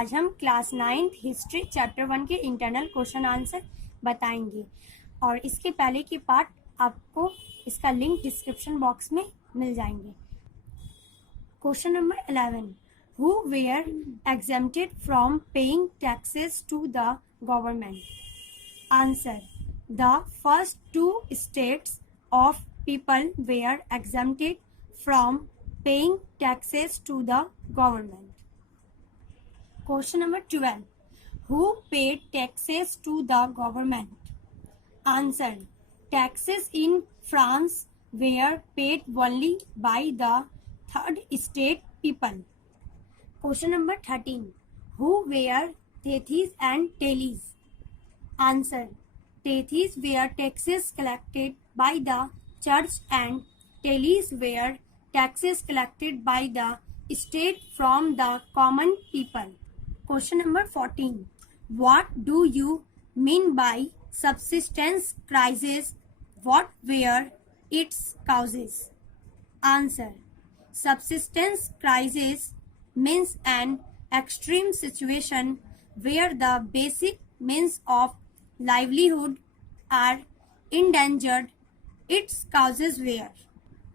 आज हम class 9th history chapter 1 के इंटरनल क्वेश्चन आंसर बताएंगे और इसके पहले की पार्ट आपको इसका लिंक डिस्क्रिप्शन बॉक्स में मिल जाएंगे। Question number 11, who were exempted from paying taxes to the government? Answer, the first two states of people were exempted from paying taxes to the government. Question number 12. Who paid taxes to the government? Answer. Taxes in France were paid only by the third estate people. Question number 13. Who were Tethys and Tellys? Answer. Tethys were taxes collected by the church and Tellys were taxes collected by the state from the common people. Question number 14. What do you mean by subsistence crisis? What were its causes? Answer. Subsistence crisis means an extreme situation where the basic means of livelihood are endangered. Its causes were: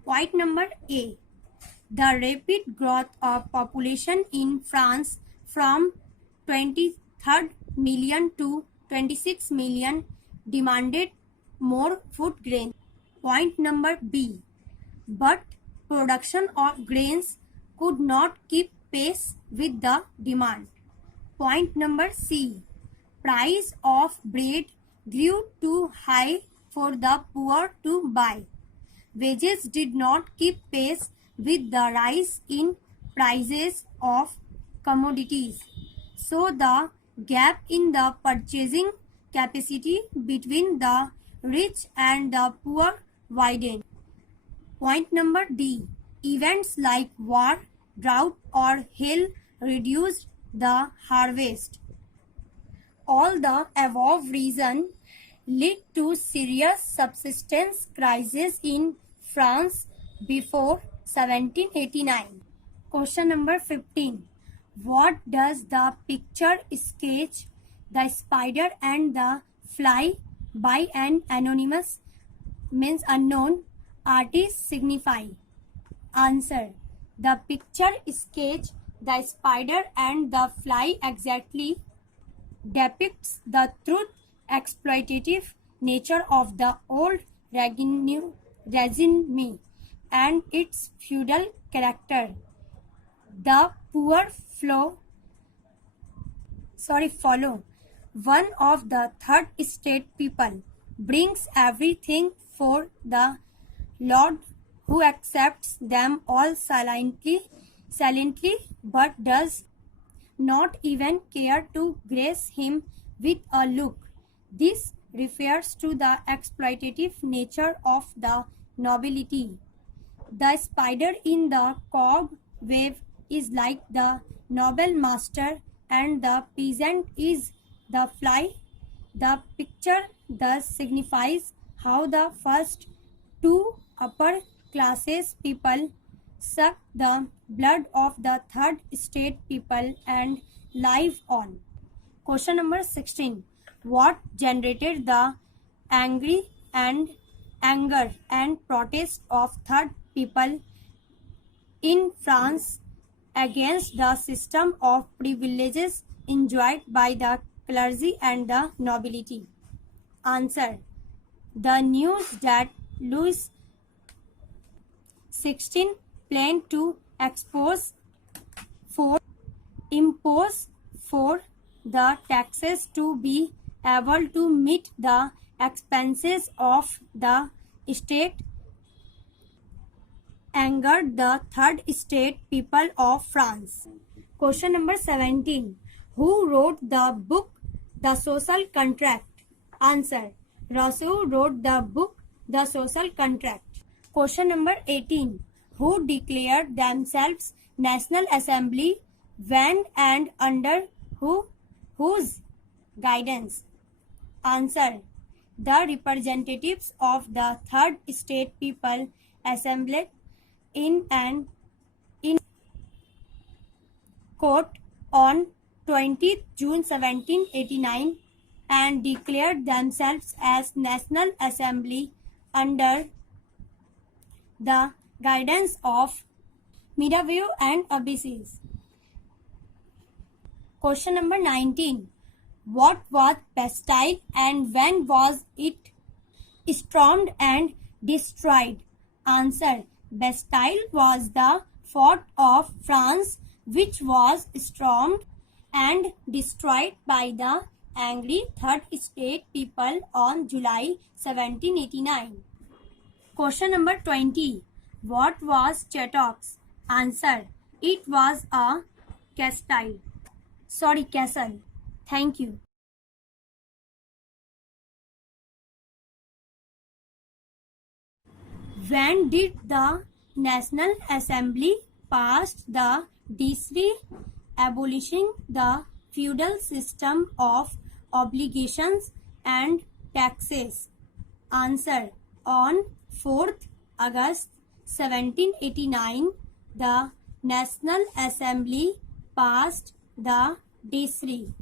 point number A, the rapid growth of population in France from 23 million to 26 million demanded more food grain. Point number B, but production of grains could not keep pace with the demand. Point number C, price of bread grew too high for the poor to buy. Wages did not keep pace with the rise in prices of commodities. So the gap in the purchasing capacity between the rich and the poor widened. Point number D, events like war, drought or hail reduced the harvest. All the above reason led to serious subsistence crisis in France before 1789. Question number 15. What does the picture sketch the spider and the fly by an anonymous means unknown artist signify? Answer. The picture sketch the spider and the fly exactly depicts the truth exploitative nature of the old regime and its feudal character. The poor follow one of the third estate people, brings everything for the Lord, who accepts them all silently, but does not even care to grace him with a look. This refers to the exploitative nature of the nobility. The spider in the cobweb is like the noble master and the peasant is the fly. The picture thus signifies how the first two upper classes people suck the blood of the third estate people and live on. Question number 16. What generated the anger and protest of third people in France against the system of privileges enjoyed by the clergy and the nobility? Answer. The news that Louis XVI planned to impose for the taxes to be able to meet the expenses of the state angered the third estate people of France. Question number 17. Who wrote the book The Social Contract? Answer. Rousseau wrote the book The Social Contract. Question number 18. Who declared themselves National Assembly when and under whose guidance? Answer. The representatives of the third estate people assembled in court on 20th June 1789 and declared themselves as National Assembly under the guidance of Mirabeau and Abbasis. Question number 19. What was Bastille and when was it stormed and destroyed? Answer. Bastille was the fort of France which was stormed and destroyed by the angry Third Estate people on July 1789. Question number 20. What was Chattox? Answer. It was a castle. Thank you. When did the National Assembly pass the decree abolishing the feudal system of obligations and taxes? Answer. On 4th August 1789, the National Assembly passed the decree.